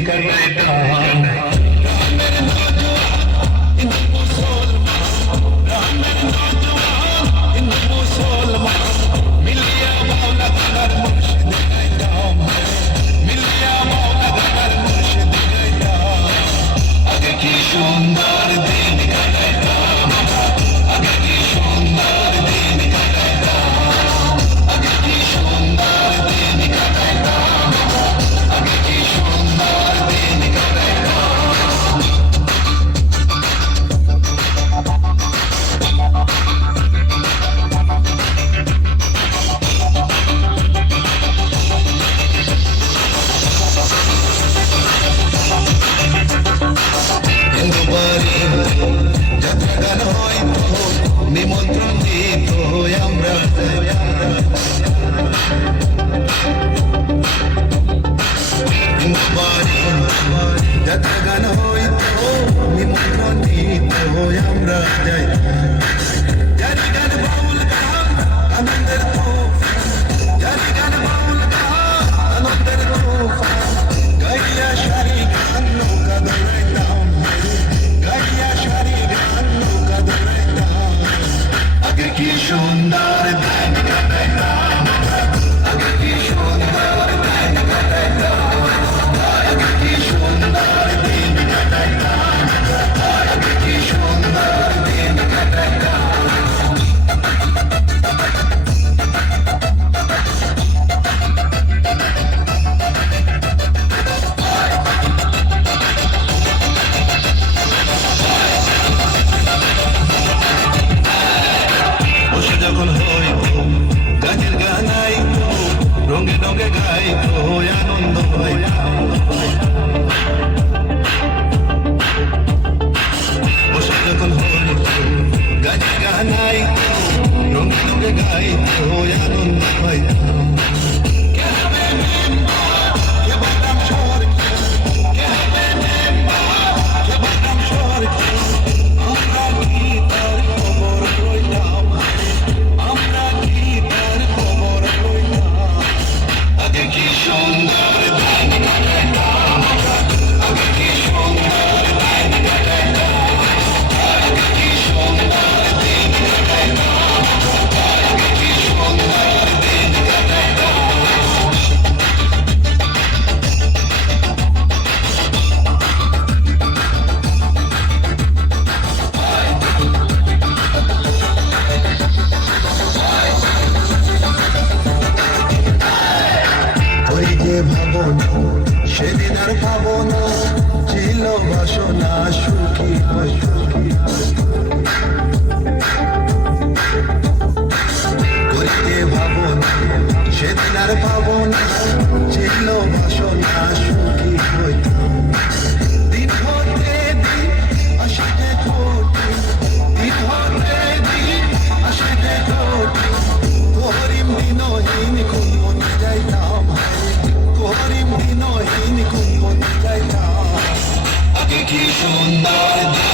कर बैठा নিমন্ত্রণ দিত আমরা যাত্রা গান হইত নিমন্ত্রণ দিত আমরা যাই জানি গান বাউল গান আনন্দের তোফান জানি গান বাউল গান আনন্দের তোফান গাইয়া সারি গান নৌকা দৌড়াইতাম গাইয়া সারি গান নৌকা দৌড়াইতাম আগে কি সুন্দর দিন কাটাইতাম আগে কি সুন্দর দিন কাটাইতাম আগে কি সুন্দর দিন কাটাইতাম আগে কি সুন্দর দিন কাটাইতাম যখন হইত গানের গান আইত রঙে রঙে গাইত আনন্দ বসে যখন হইত গানের গান আইত রঙে রঙে গাইত আনন্দ হইত ভাবনা সেদিন আর ভাবনা ছিল বাসনা সুখী করিতে ভাবনা সেদিন আর ভাবনা ছিল বাসনা সুখী হইত দিন হতে দিন আসিতে কোটি দিন হতে দিন আসিতে কোটি করিম দিনহীন কুমন যাইতাম করিম দিনহীন কুমন যাইতাম আগে কি সুন্দর